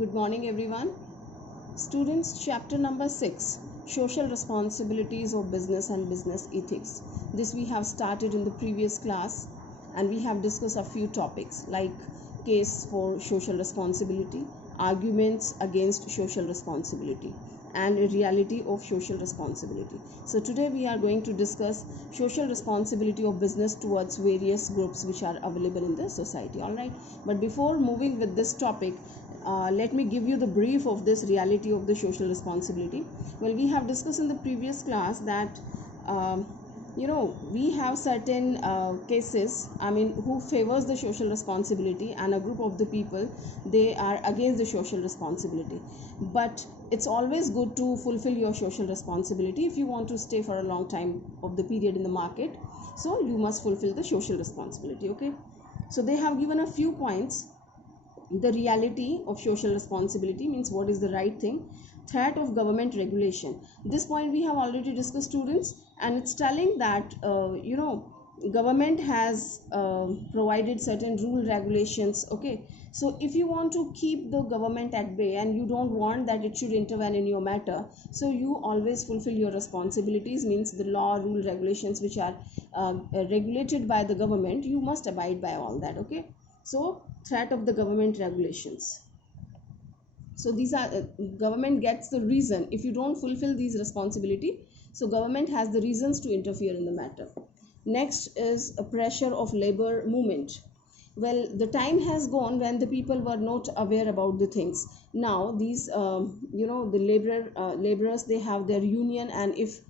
Good morning, everyone. Students, chapter number 6, Social Responsibilities of Business and Business Ethics. This we have started in the previous class, and we have discussed a few topics like case for social responsibility, arguments against social responsibility, and a reality of social responsibility. So today we are going to discuss social responsibility of business towards various groups which are available in the society. All right, but before moving with this topic, let me give you the brief of this reality of the social responsibility. Well, we have discussed in the previous class that we have certain cases, who favors the social responsibility, and a group of the people, they are against the social responsibility. But it's always good to fulfill your social responsibility if you want to stay for a long time of the period in the market. So you must fulfill the social responsibility. Okay, so they have given a few points. The reality of social responsibility means what is the right thing. Threat of government regulation, this point we have already discussed, students, and it's telling that government has provided certain rule regulations. Okay, so if you want to keep the government at bay and you don't want that it should intervene in your matter, so you always fulfill your responsibilities, means the law, rule, regulations which are regulated by the government, you must abide by all that. Okay, so threat of the government regulations, so these are government gets the reason if you don't fulfill these responsibility, so government has the reasons to interfere in the matter. Next is a pressure of labor movement. Well, the time has gone when the people were not aware about the things. Now these the laborers, they have their union, and if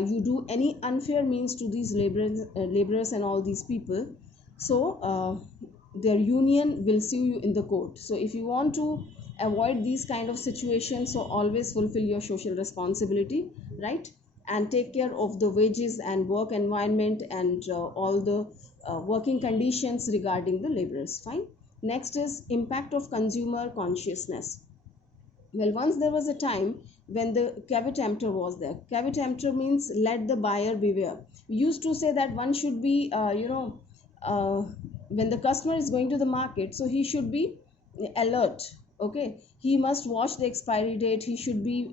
you do any unfair means to these laborers and all these people, so their union will sue you in the court. So if you want to avoid these kind of situations, so always fulfill your social responsibility, right? And take care of the wages and work environment and all the working conditions regarding the laborers. Fine. Next is impact of consumer consciousness. Well, once there was a time when the caveat emptor was there. Caveat emptor means let the buyer beware. We used to say that one should be when the customer is going to the market, so he should be alert. Okay, he must watch the expiry date, he should be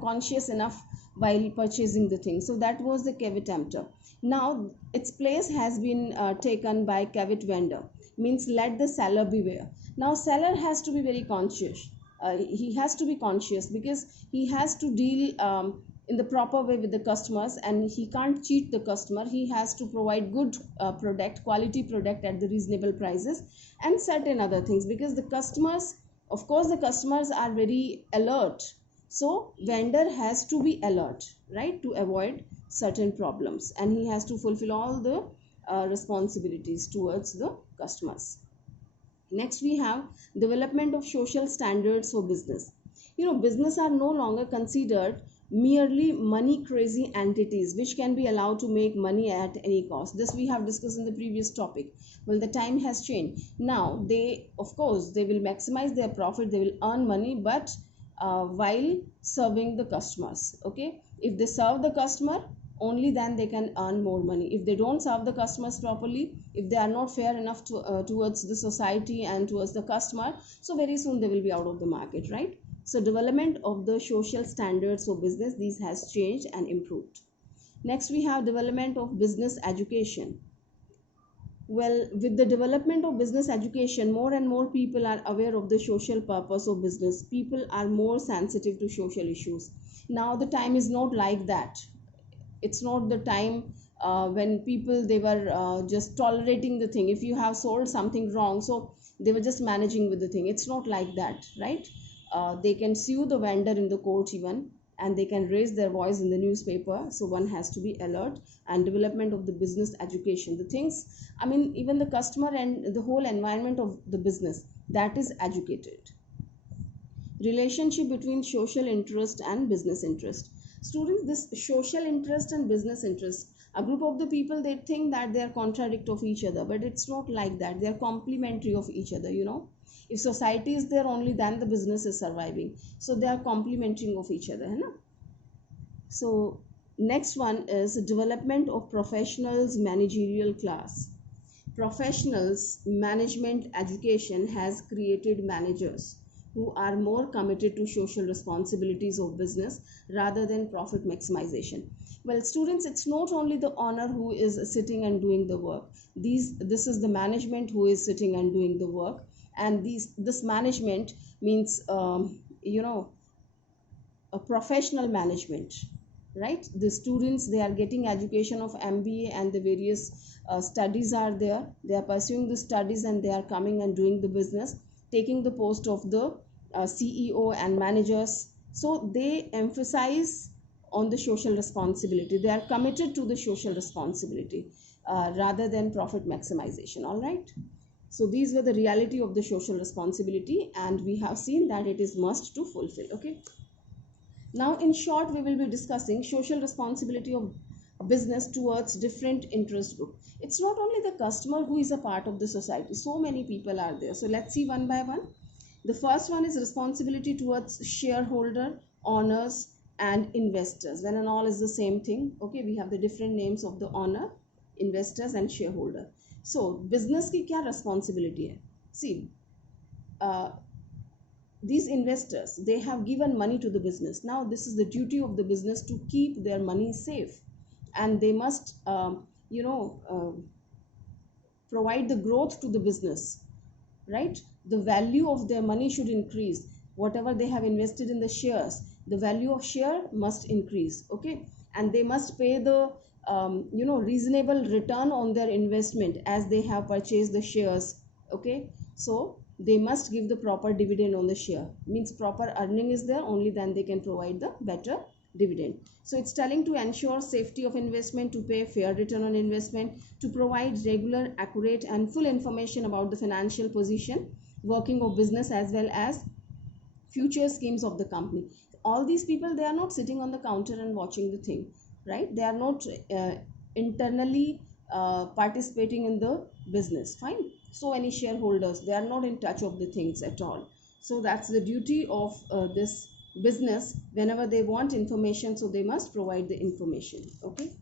conscious enough while purchasing the thing. So that was the caveat emptor. Now its place has been taken by caveat vendor, means let the seller beware. Now seller has to be very conscious. He has to be conscious because he has to deal in the proper way with the customers, and he can't cheat the customer. He has to provide good quality product at the reasonable prices, and certain other things, because the customers, of course the customers are very alert. So vendor has to be alert, right, to avoid certain problems, and he has to fulfill all the responsibilities towards the customers. Next we have development of social standards for business. Business are no longer considered merely money crazy entities which can be allowed to make money at any cost. This we have discussed in the previous topic. Well, the time has changed. Now they, of course, they will maximize their profit, they will earn money, but while serving the customers. Okay, if they serve the customer, only then they can earn more money. If they don't serve the customers properly, if they are not fair enough towards the society and towards the customer, so very soon they will be out of the market, right? So development of the social standards for business, these has changed and improved. Next we have development of business education. Well, with the development of business education, more and more people are aware of the social purpose of business. People are more sensitive to social issues. Now the time is not like that. It's not the time when people, they were just tolerating the thing. If you have sold something wrong, so they were just managing with the thing. It's not like that, right? They can sue the vendor in the court even, and they can raise their voice in the newspaper. So one has to be alert. And development of the business education, the things, even the customer and the whole environment of the business, that is educated. Relationship between social interest and business interest. Students, this social interest and business interest, a group of the people, they think that they are contradictory of each other, but it's not like that. They are complementary of each other. If society is there, only then the business is surviving. So they are complementing of each other, hai? So next one is development of professionals managerial class. Professionals management education has created managers. who are more committed to social responsibilities of business rather than profit maximization. Well, students, it's not only the owner who is sitting and doing the work. This is the management who is sitting and doing the work, and this management means a professional management, right? The students, they are getting education of MBA, and the various studies are there. They are pursuing the studies, and they are coming and doing the business, taking the post of the CEO and managers. So they emphasize on the social responsibility. They are committed to the social responsibility rather than profit maximization. All right, so these were the reality of the social responsibility, and we have seen that it is must to fulfill. Okay, now, in short, we will be discussing social responsibility of business towards different interest group. It's not only the customer who is a part of the society. So many people are there. So let's see one by one. The first one is responsibility towards shareholder, owners, and investors. When and all is the same thing. Okay, we have the different names of the owner, investors, and shareholder. So business की क्या responsibility है? See, uh, these investors, they have given money to the business. Now this is the duty of the business to keep their money safe, and they must provide the growth to the business, right? The value of their money should increase. Whatever they have invested in the shares, the value of share must increase. Okay, and they must pay the reasonable return on their investment as they have purchased the shares. Okay, so they must give the proper dividend on the share. Means proper earning is there, only then they can provide the better dividend. So it's telling to ensure safety of investment, to pay fair return on investment, to provide regular, accurate, and full information about the financial position, working of business, as well as future schemes of the company. All these people, they are not sitting on the counter and watching the thing, right? They are not internally participating in the business. Fine. So any shareholders, they are not in touch of the things at all. So that's the duty of this business. Whenever they want information, so they must provide the information. Okay,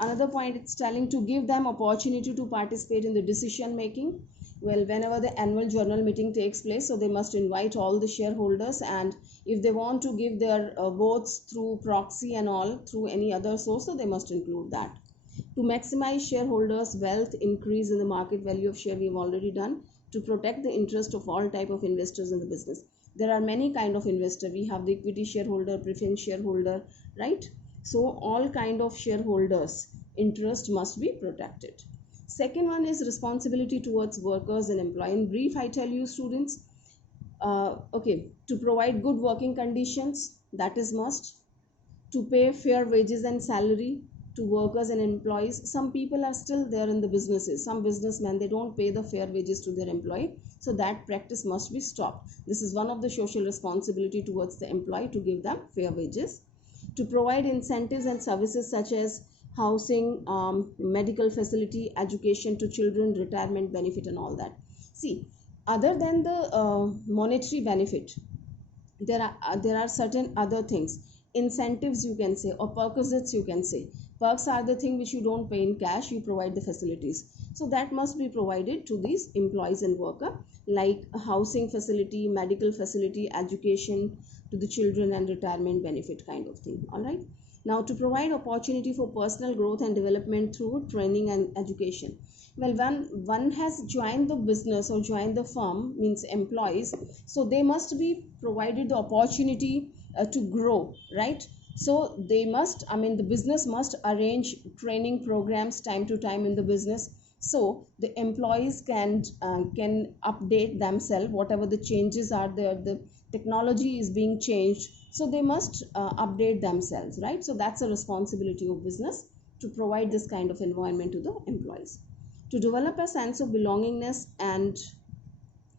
another point, it's telling to give them opportunity to participate in the decision making. Well, whenever the annual journal meeting takes place, so they must invite all the shareholders, and if they want to give their votes through proxy and all through any other source, so they must include that. To maximize shareholders wealth, increase in the market value of share, we have already done. To protect the interest of all type of investors in the business. There are many kind of investor. We have the equity shareholder, preference shareholder, right? So all kind of shareholders interest must be protected. Second one is responsibility towards workers and employees. In brief, I tell you, students, okay, to provide good working conditions, that is must. To pay fair wages and salary to workers and employees. Some people are still there in the businesses. Some businessmen, they don't pay the fair wages to their employee. So that practice must be stopped. This is one of the social responsibility towards the employee, to give them fair wages. To provide incentives and services such as housing, medical facility, education to children, retirement benefit, and all that. See, other than the monetary benefit, there are certain other things, incentives you can say, or perquisites you can say. Perks are the thing which you don't pay in cash, you provide the facilities. So that must be provided to these employees and worker, like housing facility, medical facility, education to the children, and retirement benefit kind of thing. All right, now to provide opportunity for personal growth and development through training and education. Well, when one has joined the business or joined the firm, means employees, so they must be provided the opportunity to grow, right? So they must, I mean, the business must arrange training programs time to time in the business, so the employees can update themselves. Whatever the changes are there, the technology is being changed, so they must update themselves, right? So that's a responsibility of business, to provide this kind of environment to the employees. To develop a sense of belongingness and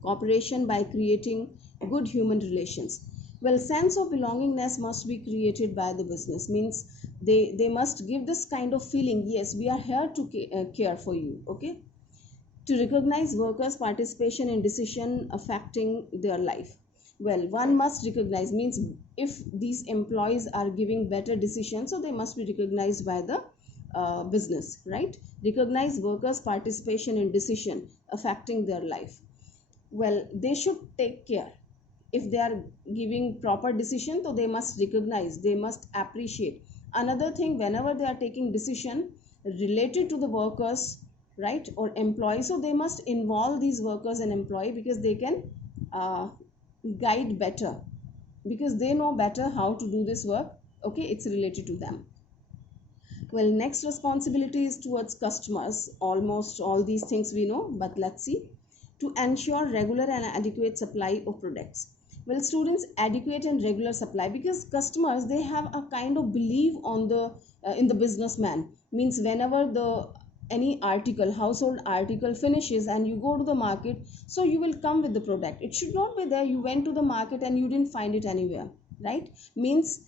cooperation by creating good human relations. Well, sense of belongingness must be created by the business. Means they must give this kind of feeling, yes, we are here to care for you. Okay, to recognize workers' participation in decision affecting their life. Well, one must recognize, means if these employees are giving better decisions, so they must be recognized by the business, right? Recognize workers' participation in decision affecting their life. Well, they should take care. If they are giving proper decision, so they must recognize, they must appreciate. Another thing, whenever they are taking decision related to the workers, right, or employees, so they must involve these workers and employee, because they can uh, guide better, because they know better how to do this work. Okay, it's related to them. Well, next responsibility is towards customers. Almost all these things we know, but let's see. To ensure regular and adequate supply of products. Well, students, adequate and regular supply, because customers, they have a kind of belief on the in the businessman. Means whenever the any article, household article finishes and you go to the market, so you will come with the product. It should not be there you went to the market and you didn't find it anywhere, right? Means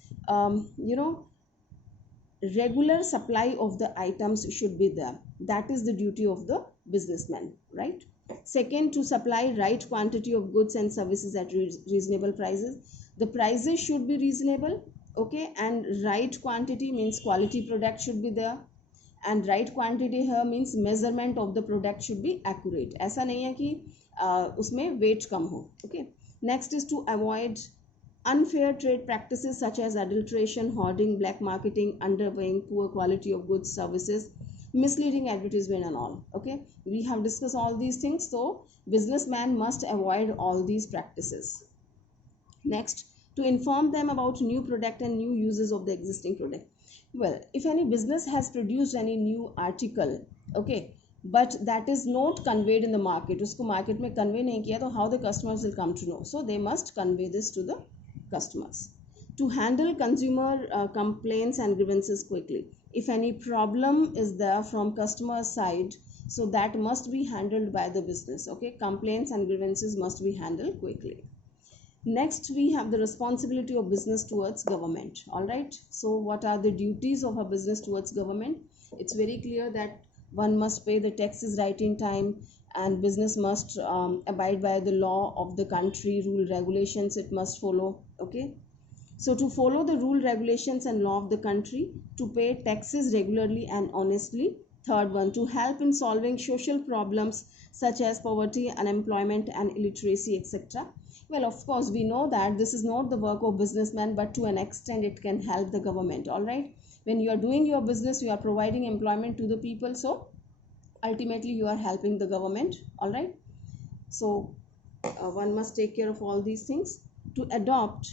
regular supply of the items should be there. That is the duty of the businessman, right? Second, to supply right quantity of goods and services at reasonable prices. The prices should be reasonable, okay, and right quantity means quality product should be there. And right quantity here means measurement of the product should be accurate. ऐसा नहीं है कि उसमें weight कम हो. Okay. Next is to avoid unfair trade practices such as adulteration, hoarding, black marketing, underpaying, poor quality of goods, services, misleading advertisement and all. Okay, we have discussed all these things, so businessman must avoid all these practices. Next, to inform them about new product and new uses of the existing product. Well, if any business has produced any new article, okay, but that is not conveyed in the market, usko market mein convey nahi kiya, to how the customers will come to know? So they must convey this to the customers. To handle consumer complaints and grievances quickly. If any problem is there from customer side, so that must be handled by the business. Okay, complaints and grievances must be handled quickly. Next, we have the responsibility of business towards government. All right, so what are the duties of a business towards government? It's very clear that one must pay the taxes right in time, and business must abide by the law of the country, rule regulations it must follow. Okay, so to follow the rule regulations and law of the country, to pay taxes regularly and honestly. Third one, to help in solving social problems such as poverty, unemployment and illiteracy, etc. Well, of course, we know that this is not the work of businessmen, but to an extent it can help the government. All right, when you are doing your business, you are providing employment to the people, so ultimately you are helping the government. All right, so one must take care of all these things. To adopt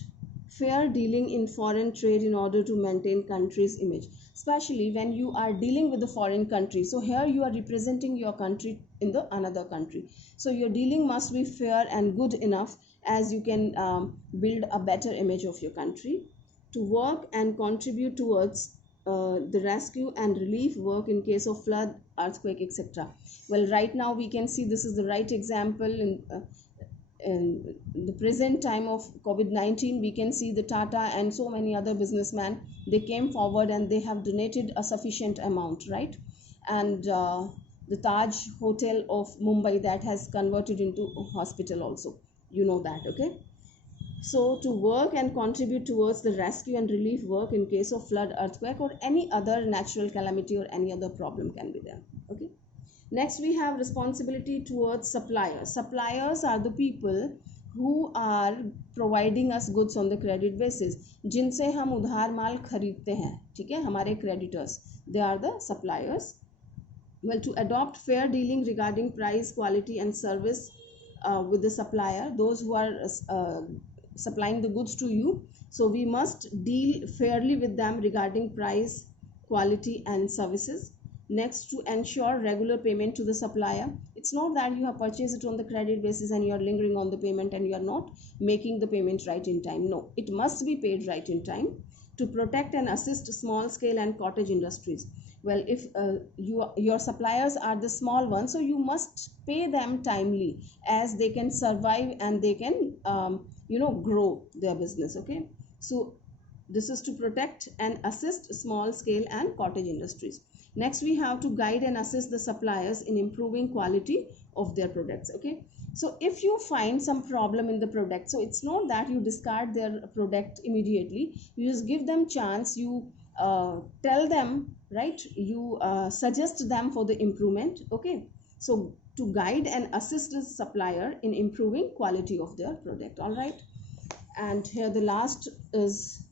fair dealing in foreign trade in order to maintain country's image, especially when you are dealing with the foreign country. So here you are representing your country in the another country, so your dealing must be fair and good enough as you can build a better image of your country. To work and contribute towards the rescue and relief work in case of flood, earthquake, etc. Well, right now we can see this is the right example in the present time of COVID-19. We can see the Tata and so many other businessmen, they came forward and they have donated a sufficient amount, right? And the Taj Hotel of Mumbai, that has converted into a hospital also, you know that. Okay, so to work and contribute towards the rescue and relief work in case of flood, earthquake or any other natural calamity or any other problem can be there. Okay, next we have responsibility towards suppliers. Suppliers are the people who are providing us goods on the credit basis, जिनसे हम उधार माल खरीदते हैं, ठीक है, हमारे creditors, they are the suppliers. Well, to adopt fair dealing regarding price, quality and service with the supplier, those who are supplying the goods to you, so we must deal fairly with them regarding price, quality and services. Next, to ensure regular payment to the supplier. It's not that you have purchased it on the credit basis and you are lingering on the payment and you are not making the payment right in time. No, it must be paid right in time. To protect and assist small scale and cottage industries. Well, if your suppliers are the small ones, so you must pay them timely, as they can survive and they can grow their business. Okay, so this is to protect and assist small scale and cottage industries. Next, we have to guide and assist the suppliers in improving quality of their products. Okay, so if you find some problem in the product, so it's not that you discard their product immediately, you just give them chance, you tell them, right, you suggest them for the improvement. Okay, so to guide and assist the supplier in improving quality of their product. All right. And here the last is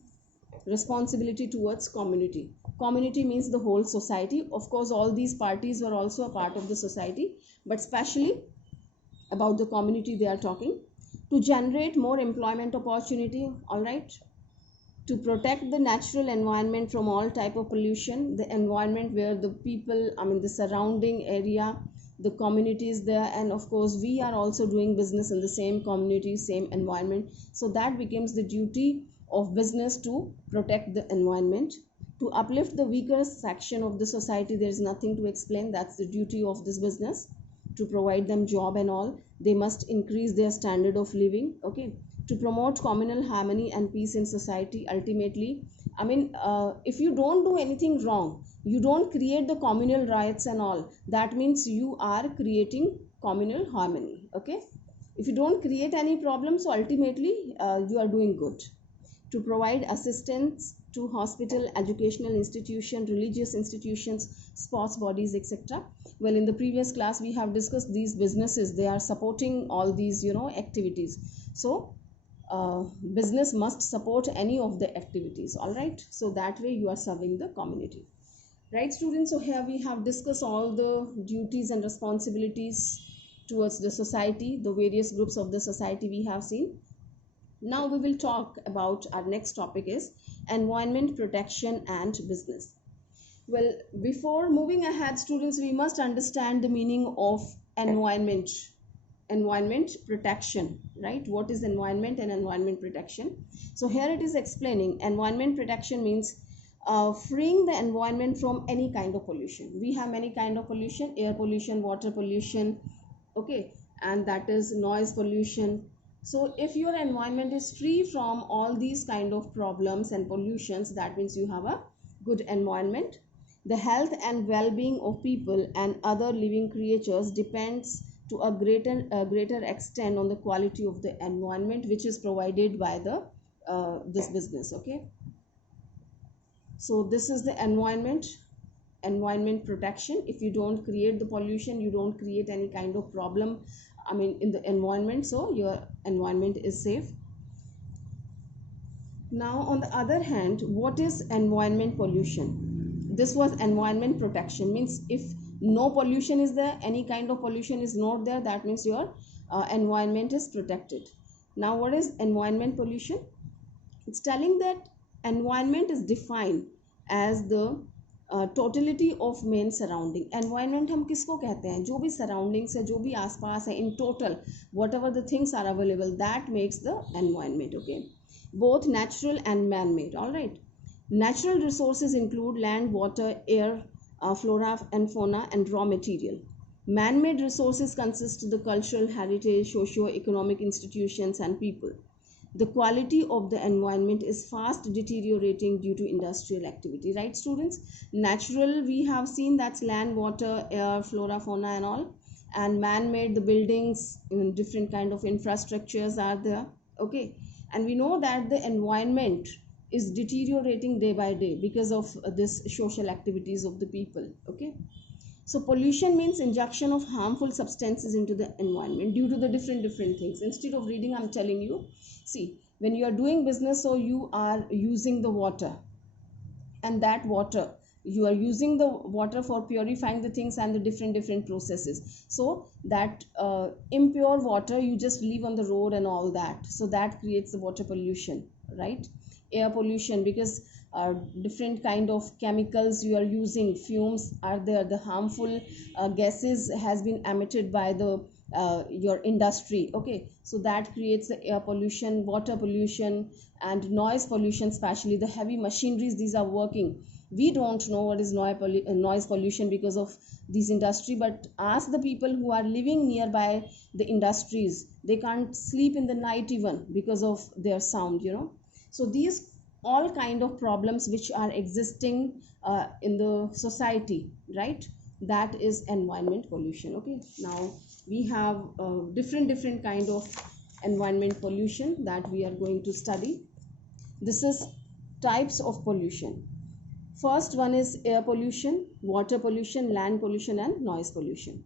responsibility towards community. Community means the whole society. Of course, all these parties were also a part of the society, but especially about the community they are talking. To generate more employment opportunity. All right. To protect the natural environment from all type of pollution, the environment where the people, the surrounding area, the communities there, and of course we are also doing business in the same community, same environment, so that becomes the duty of business to protect the environment. To uplift the weaker section of the society, there is nothing to explain, that's the duty of this business. To provide them job and all, they must increase their standard of living. Okay. To promote communal harmony and peace in society. Ultimately, if you don't do anything wrong, you don't create the communal riots and all, that means you are creating communal harmony. Okay. If you don't create any problems, so ultimately you are doing good. To provide assistance to hospital, educational institution, religious institutions, sports bodies, etc. Well, in the previous class we have discussed these businesses, they are supporting all these activities. So business must support any of the activities. All right, so that way you are serving the community. Right, students? So here we have discussed all the duties and responsibilities towards the society, the various groups of the society we have seen. Now we will talk about our next topic is environment protection and business. Well, before moving ahead, students, we must understand the meaning of environment protection, right? What is environment and environment protection? So here it is explaining environment protection means freeing the environment from any kind of pollution. We have many kind of pollution: air pollution, water pollution, okay, and that is noise pollution. So if your environment is free from all these kind of problems and pollutions, that means you have a good environment. The health and well-being of people and other living creatures depends to a greater extent on the quality of the environment which is provided by the this business. Okay, so this is the environment protection. If you don't create the pollution, you don't create any kind of problem in the environment, so your environment is safe. Now on the other hand, what is environment pollution? This was environment protection, means if no pollution is there, any kind of pollution is not there, that means your environment is protected. Now what is environment pollution? It's telling that environment is defined as the totality of main surrounding. Environment हम किसको कहते हैं? जो भी surroundings है, जो भी आसपास है, in total whatever the things are available, that makes the environment. Okay, both natural and man made. All right. Natural resources include land, water, air, flora and fauna, and raw material. Man-made resources consist of the cultural heritage, socio-economic institutions, and people. The quality of the environment is fast deteriorating due to industrial activity. Right, students? Natural, we have seen, that's land, water, air, flora, fauna, and all. And man-made, the buildings, different kind of infrastructures are there. Okay, and we know that the environment is deteriorating day by day because of this social activities of the people. Okay, so pollution means injection of harmful substances into the environment due to the different things. Instead of reading, I'm telling you, see, when you are doing business, so you are using the water, and that water, you are using the water for purifying the things and the different processes. So that impure water you just leave on the road and all that, so that creates the water pollution. Right? Air pollution, because different kind of chemicals you are using, fumes are there, the harmful gases has been emitted by the your industry. Okay, so that creates the air pollution. Water pollution and noise pollution, especially the heavy machineries these are working, we don't know what is noise pollution because of these industry, but ask the people who are living nearby the industries, they can't sleep in the night even because of their sound. So these all kind of problems which are existing in the society, right? That is environment pollution. Okay, now we have different kind of environment pollution that we are going to study. This is types of pollution. First one is air pollution, water pollution, land pollution, and noise pollution.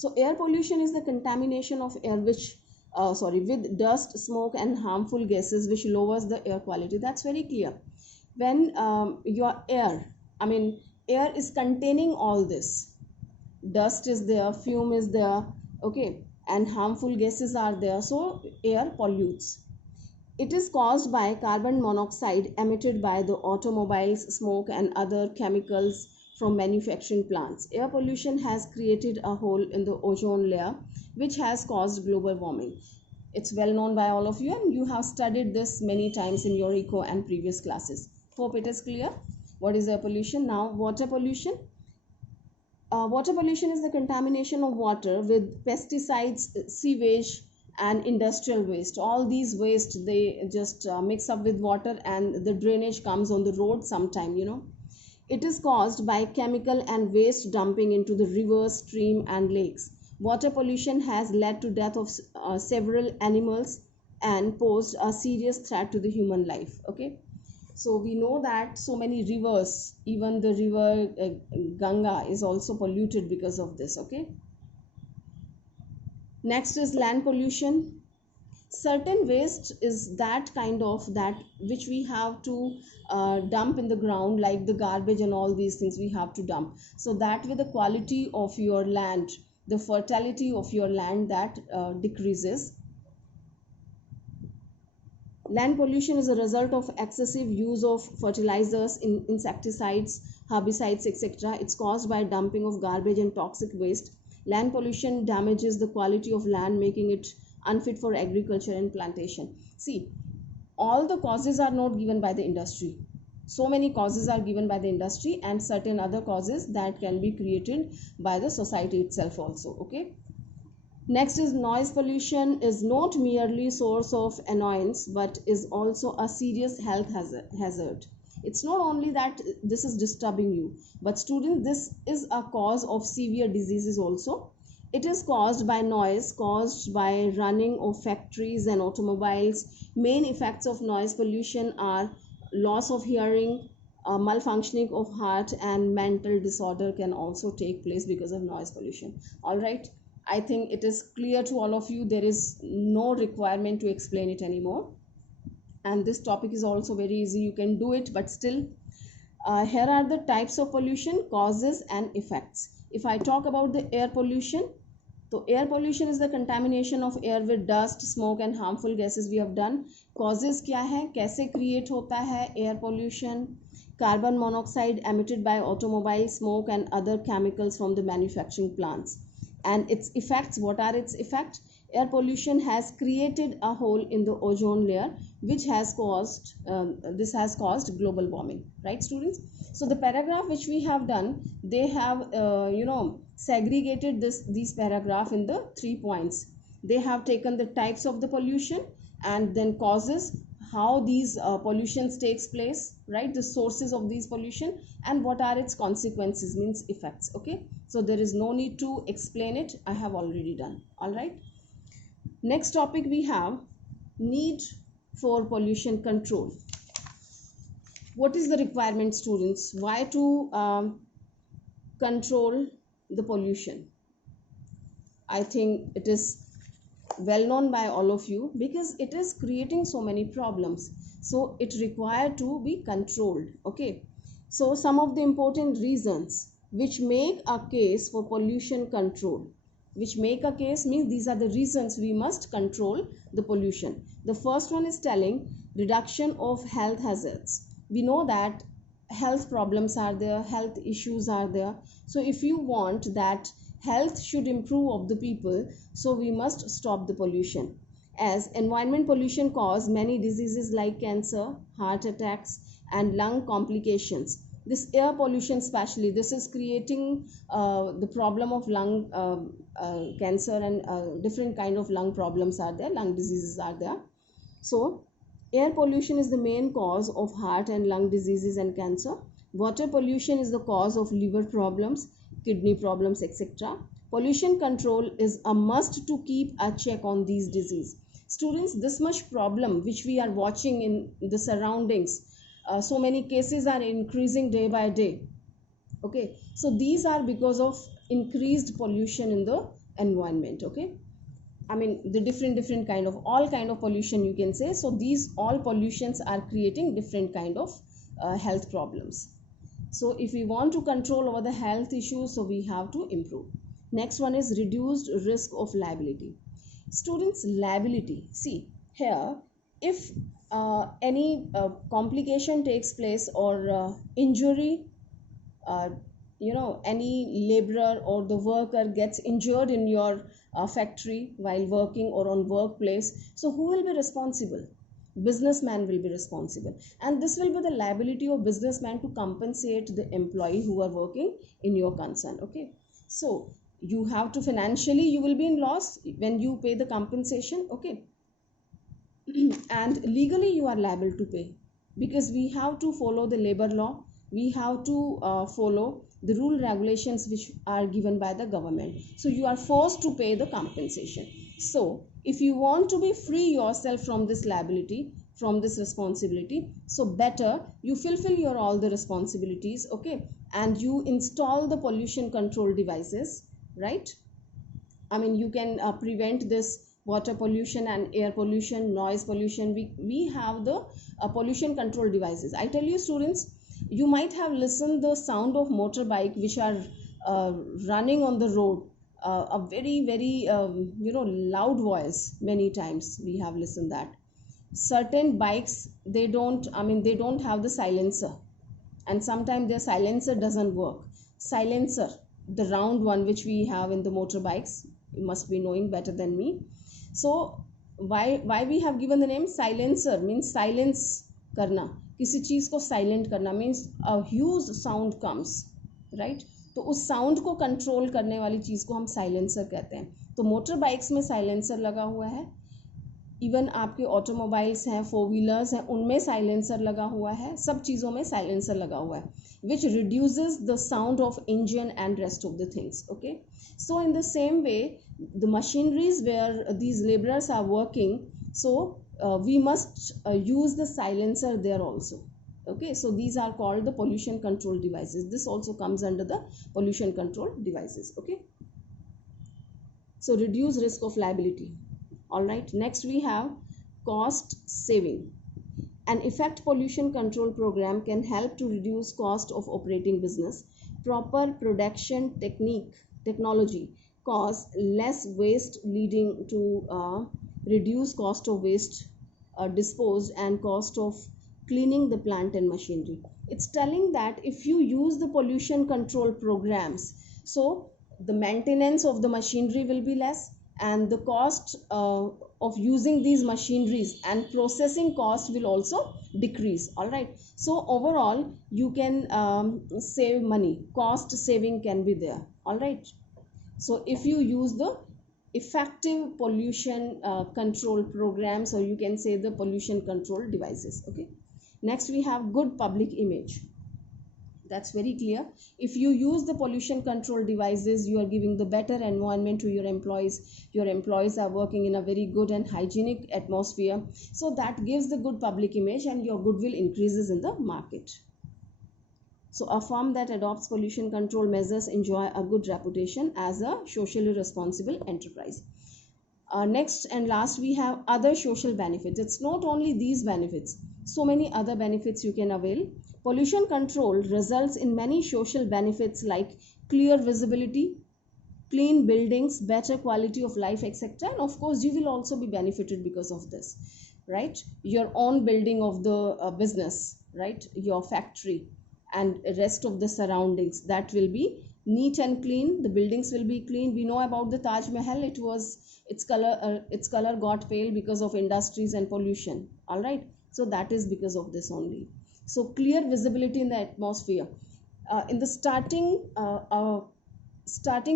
So air pollution is the contamination of air with dust, smoke and harmful gases which lowers the air quality. That's very clear. When your air is containing all this, dust is there, fume is there, okay, and harmful gases are there, so air pollutes. It is caused by carbon monoxide emitted by the automobiles, smoke and other chemicals from manufacturing plants. Air pollution has created a hole in the ozone layer which has caused global warming. It's well known by all of you and you have studied this many times in your eco and previous classes. Hope it is clear. What is air pollution? Now water pollution. Water pollution is the contamination of water with pesticides, sewage and industrial waste. All these waste, they just mix up with water and the drainage comes on the road sometime, It is caused by chemical and waste dumping into the rivers, stream and lakes. Water pollution has led to death of several animals and posed a serious threat to the human life. Okay. So we know that so many rivers, even the river Ganga is also polluted because of this. Okay. Next is land pollution. Certain waste is that kind of that which we have to dump in the ground, like the garbage and all these things we have to dump. So that way the quality of your land, the fertility of your land, that decreases. Land pollution is a result of excessive use of fertilizers, insecticides, herbicides, etc. It's caused by dumping of garbage and toxic waste. Land pollution damages the quality of land, making it unfit for agriculture and plantation. See, all the causes are not given by the industry. So many causes are given by the industry and certain other causes that can be created by the society itself also. Okay. Next is noise pollution is not merely source of annoyance but is also a serious health hazard. It's not only that this is disturbing you, but students, this is a cause of severe diseases also. It is caused by noise caused by running of factories and automobiles. Main effects of noise pollution are loss of hearing, malfunctioning of heart and mental disorder can also take place because of noise pollution. All right. I think it is clear to all of you. There is no requirement to explain it anymore. And this topic is also very easy. You can do it, but still, here are the types of pollution, causes and effects. If I talk about the air pollution, so air pollution is the contamination of air with dust, smoke and harmful gases. We have done. Causes क्या है, कैसे create होता है air pollution? Carbon monoxide emitted by automobile, smoke and other chemicals from the manufacturing plants. And its effects, what are its effects? Air pollution has created a hole in the ozone layer which has caused global warming, right students? So the paragraph which we have done, they have segregated these paragraph in the 3 points. They have taken the types of the pollution and then causes, how these pollutions takes place, right? The sources of these pollution and what are its consequences, means effects. Okay, so there is no need to explain it, I have already done. All right, next topic we have need for pollution control. What is the requirement, students? Why to control the pollution? I think it is well known by all of you because it is creating so many problems, so it required to be controlled. Okay, so some of the important reasons which make a case for pollution control, which make a case means these are the reasons we must control the pollution. The first one is telling reduction of health hazards. We know that health problems are there, health issues are there, so if you want that health should improve of the people, so we must stop the pollution. As environment pollution cause many diseases like cancer, heart attacks and lung complications. This air pollution especially, this is creating the problem of lung cancer and different kind of lung problems are there, lung diseases are there. So air pollution is the main cause of heart and lung diseases and cancer. Water pollution is the cause of liver problems, kidney problems, etc. Pollution control is a must to keep a check on these diseases. Students, this much problem which we are watching in the surroundings, so many cases are increasing day by day. Okay, so these are because of increased pollution in the environment. Okay, I mean the different kind of all kind of pollution you can say. So these all pollutions are creating different kind of health problems. So if we want to control over the health issues, so we have to improve. Next one is reduced risk of liability. Students, liability, see here, if any complication takes place or injury, uh, any laborer or the worker gets injured in your factory while working or on workplace, so who will be responsible? Businessman will be responsible, and this will be the liability of businessman to compensate the employee who are working in your concern. Okay, so you have to, financially you will be in loss when you pay the compensation. Okay, and legally you are liable to pay, because we have to follow the labor law, we have to follow the rule regulations which are given by the government, so you are forced to pay the compensation. So if you want to be free yourself from this liability, from this responsibility, so better you fulfill your all the responsibilities. Okay, and you install the pollution control devices, right? I mean, you can prevent this water pollution and air pollution, noise pollution. We have the pollution control devices. I tell you, students, you might have listened the sound of motorbike which are uh, running on the road. A very, very, loud voice. Many times we have listened that. Certain bikes, they don't have the silencer, and sometimes their silencer doesn't work. Silencer, the round one which we have in the motorbikes, you must be knowing better than me. So why we have given the name silencer, means silence करना, किसी चीज को silent करना means a huge sound comes, right? तो उस sound को control करने वाली चीज को हम साइलेंसर कहते हैं. तो मोटर बाइक्स में साइलेंसर लगा हुआ है. इवन आपके ऑटोमोबाइल्स हैं, फोर व्हीलर्स हैं, उनमें साइलेंसर लगा हुआ है. सब चीज़ों में साइलेंसर लगा हुआ है, which reduces the sound of engine and rest of the things. Okay, so in the same way the machineries where these labourers are working, so we must use the silencer there also. Okay, so these are called the pollution control devices. This also comes under the pollution control devices. Okay, so reduce risk of liability. All right, next we have cost saving. An effect pollution control program can help to reduce cost of operating business. Proper production technology cause less waste, leading to reduce cost of waste disposed and cost of cleaning the plant and machinery. It's telling that if you use the pollution control programs, so the maintenance of the machinery will be less, and the cost of using these machineries and processing cost will also decrease. All right, so overall you can save money, cost saving can be there. All right, so if you use the effective pollution control programs, or you can say the pollution control devices. Okay, next we have good public image. That's very clear. If you use the pollution control devices, you are giving the better environment to your employees. Your employees are working in a very good and hygienic atmosphere, so that gives the good public image and your goodwill increases in the market. So a firm that adopts pollution control measures enjoy a good reputation as a socially responsible enterprise. Next and last, we have other social benefits. It's not only these benefits, so many other benefits you can avail. Pollution control results in many social benefits like clear visibility, clean buildings, better quality of life, etc. And of course, you will also be benefited because of this, right? Your own building of the business, right? Your factory and rest of the surroundings, that will be neat and clean. The buildings will be clean. We know about the Taj Mahal. Its color got pale because of industries and pollution. All right, so that is because of this only. So clear visibility in the atmosphere. In the starting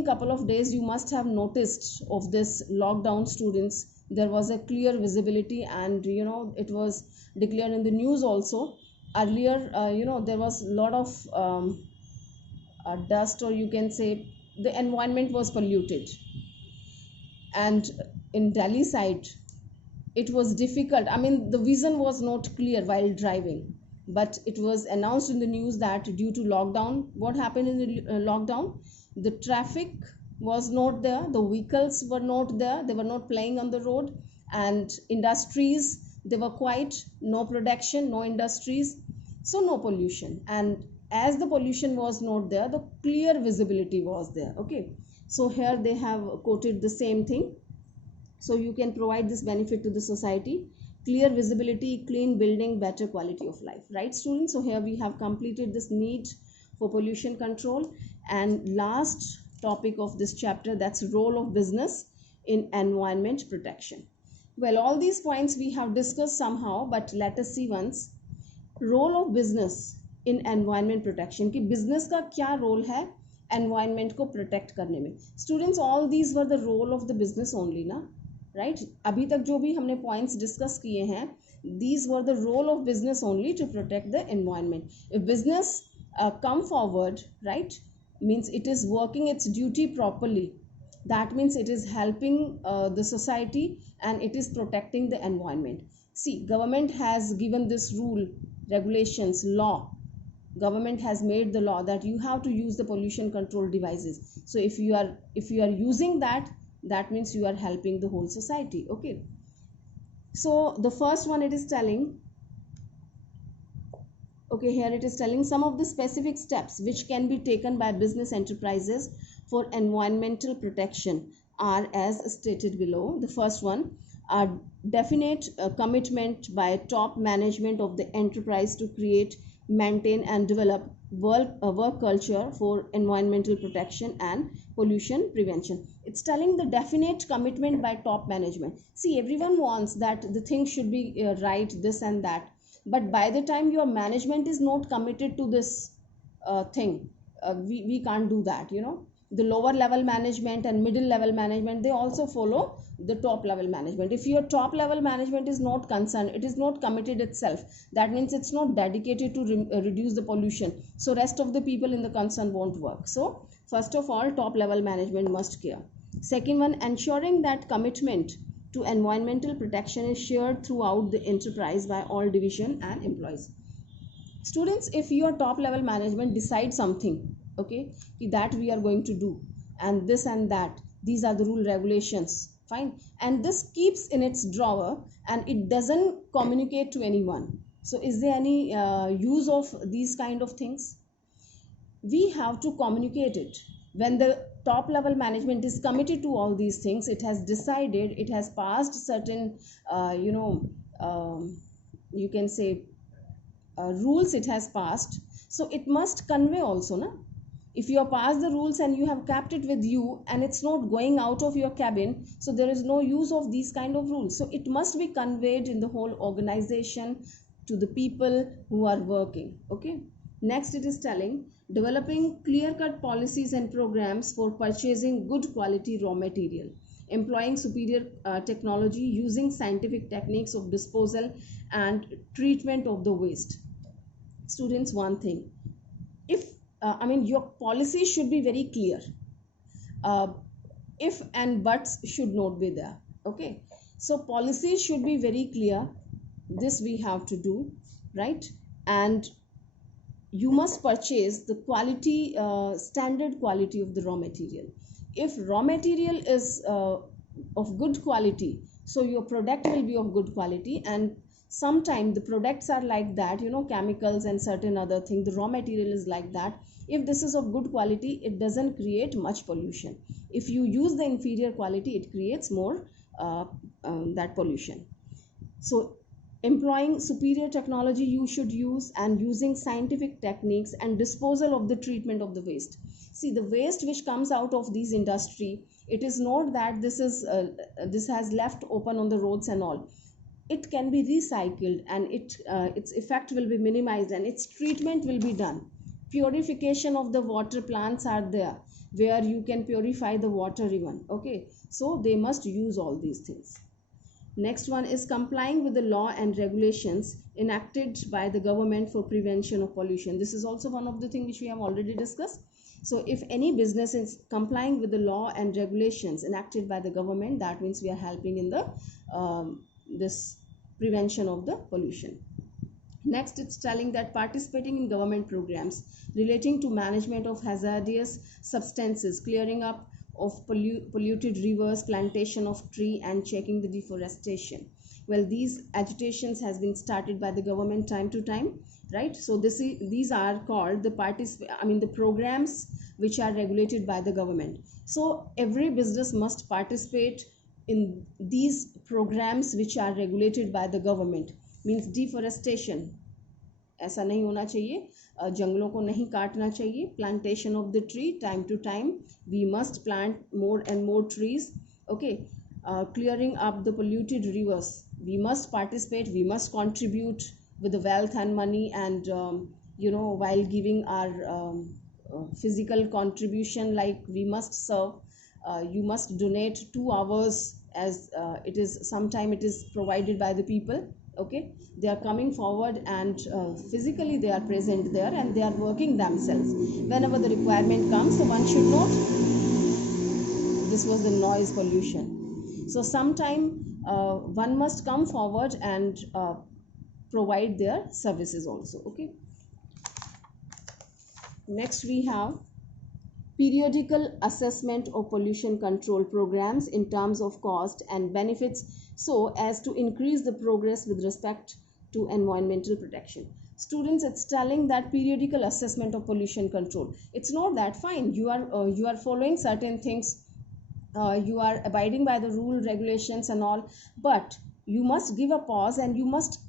couple of days, you must have noticed of this lockdown, students, there was a clear visibility, and it was declared in the news also. Earlier, there was a lot of dust, or you can say the environment was polluted, and in Delhi side it was difficult. I mean, the vision was not clear while driving, but it was announced in the news that due to lockdown, what happened in the lockdown, the traffic was not there, the vehicles were not there, they were not playing on the road, and industries, they were quite no production, no industries, so no pollution. And as the pollution was not there, the clear visibility was there. Okay, so here they have quoted the same thing. So you can provide this benefit to the society: clear visibility, clean building, better quality of life, right students? So here we have completed this need for pollution control. And last topic of this chapter, that's role of business in environment protection. Well, all these points we have discussed somehow, but let us see once. Role of business in environment protection, कि business का क्या role है environment को protect करने में। Students, all these were the role of the business only ना, right? अभी तक जो भी हमने पॉइंट्स डिस्कस किए हैं, these were the role of business only to protect the environment. If business come forward, right, means it is working its duty properly, that means it is helping the society and it is protecting the environment. See, government has given this rule, regulations, law. Government has made the law that you have to use the pollution control devices. So if you are using that, that means you are helping the whole society. Okay, so the first one, it is telling, okay, here it is telling some of the specific steps which can be taken by business enterprises for environmental protection are as stated below. The first one, a definite commitment by top management of the enterprise to create, maintain and develop work culture for environmental protection and pollution prevention. It's telling the definite commitment by top management. See, everyone wants that the thing should be right, this and that, but by the time your management is not committed to this thing, we can't do that, you know. The lower level management and middle level management, they also follow the top level management. If your top level management is not concerned, it is not committed itself, that means it's not dedicated to reduce the pollution, so rest of the people in the concern won't work. So first of all, top level management must care. Second one, ensuring that commitment to environmental protection is shared throughout the enterprise by all division and employees. Students, if your top level management decides something, okay, that we are going to do and this and that, these are the rule regulations, fine, and this keeps in its drawer and it doesn't communicate to anyone, so is there any use of these kind of things? We have to communicate it. When the top level management is committed to all these things, it has decided, it has passed certain you can say rules it has passed, so it must convey also, na? If you have passed the rules and you have kept it with you and it's not going out of your cabin, so there is no use of these kind of rules, so it must be conveyed in the whole organization to the people who are working. Okay, next it is telling developing clear cut policies and programs for purchasing good quality raw material, employing superior technology, using scientific techniques of disposal and treatment of the waste. Students, one thing, if your policy should be very clear. If and buts should not be there. Okay, so policies should be very clear, this we have to do, right? And you must purchase the quality, standard quality of the raw material. If raw material is of good quality, so your product will be of good quality. And sometimes the products are like that, you know, chemicals and certain other things, the raw material is like that. If this is of good quality, it doesn't create much pollution. If you use the inferior quality, it creates more that pollution. So employing superior technology you should use, and using scientific techniques and disposal of the treatment of the waste. See, the waste which comes out of these industry, it is not that this has left open on the roads and all. It can be recycled and its effect will be minimized and its treatment will be done. Purification of the water plants are there where you can purify the water even. Okay, so they must use all these things. Next one is complying with the law and regulations enacted by the government for prevention of pollution. This is also one of the things which we have already discussed. So if any business is complying with the law and regulations enacted by the government, that means we are helping in the this prevention of the pollution. Next, it's telling that participating in government programs relating to management of hazardous substances, clearing up of polluted rivers, plantation of tree, and checking the deforestation. Well, these agitations has been started by the government time to time, right? So these are called the programs which are regulated by the government. So every business must participate in these programs which are regulated by the government. Means deforestation, ऐसा नहीं होना चाहिए, जंगलों को नहीं काटना चाहिए. Plantation of the tree, time to time we must plant more and more trees. Okay. Clearing up the polluted rivers, we must participate, we must contribute with the wealth and money, and while giving our physical contribution, like we must serve, you must donate 2 hours, as sometime it is provided by the people. Okay, they are coming forward, and physically they are present there, and they are working themselves whenever the requirement comes. So one should note, this was the noise pollution. So sometime one must come forward and provide their services also. Okay, next we have periodical assessment of pollution control programs in terms of cost and benefits, so as to increase the progress with respect to environmental protection. Students, it's telling that periodical assessment of pollution control, it's not that fine. You are following certain things, you are abiding by the rule, regulations and all, but you must give a pause and you must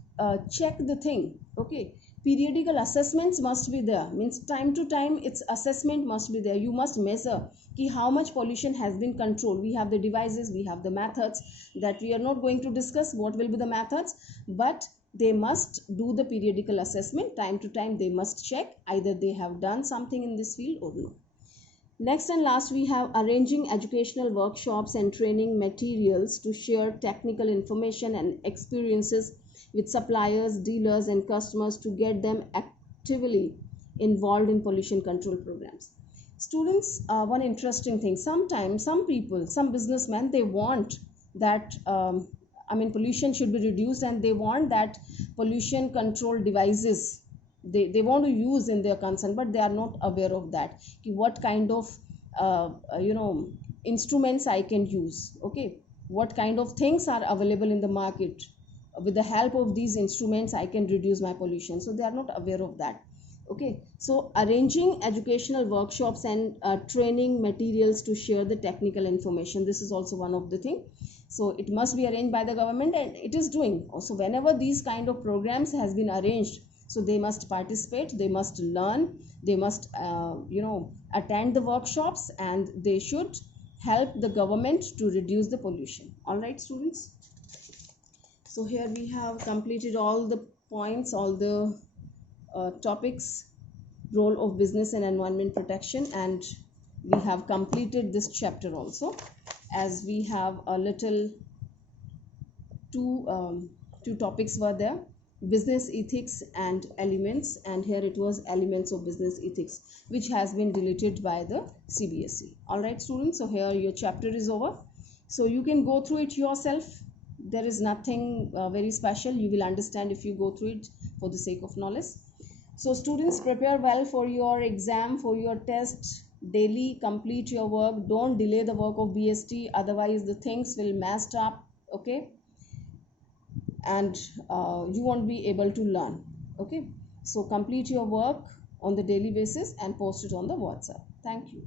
check the thing. Okay, periodical assessments must be there. Means time to time its assessment must be there. You must measure ki how much pollution has been controlled. We have the devices, we have the methods, that we are not going to discuss what will be the methods, but they must do the periodical assessment. Time to time they must check either they have done something in this field or no. Next and last, we have arranging educational workshops and training materials to share technical information and experiences with suppliers, dealers and customers to get them actively involved in pollution control programs. Students, one interesting thing, sometimes some people, some businessmen, they want that pollution should be reduced, and they want that pollution control devices they want to use in their concern, but they are not aware of that, what kind of instruments I can use. Okay, what kind of things are available in the market, with the help of these instruments I can reduce my pollution. So they are not aware of that. Okay, so arranging educational workshops and training materials to share the technical information, this is also one of the thing. So it must be arranged by the government, and it is doing. So whenever these kind of programs has been arranged, so they must participate, they must learn, they must attend the workshops, and they should help the government to reduce the pollution. All right, students, so here we have completed all the points, all the topics, role of business and environment protection, and we have completed this chapter also, as we have a little two topics were there, business ethics and elements, and here it was elements of business ethics, which has been deleted by the CBSE. All right, students, so here your chapter is over, so you can go through it yourself. There is nothing very special. You will understand if you go through it for the sake of knowledge. So students, prepare well for your exam, for your test. Daily complete your work. Don't delay the work of BST, otherwise the things will messed up. Okay, and you won't be able to learn. Okay, so complete your work on the daily basis and post it on the WhatsApp. Thank you.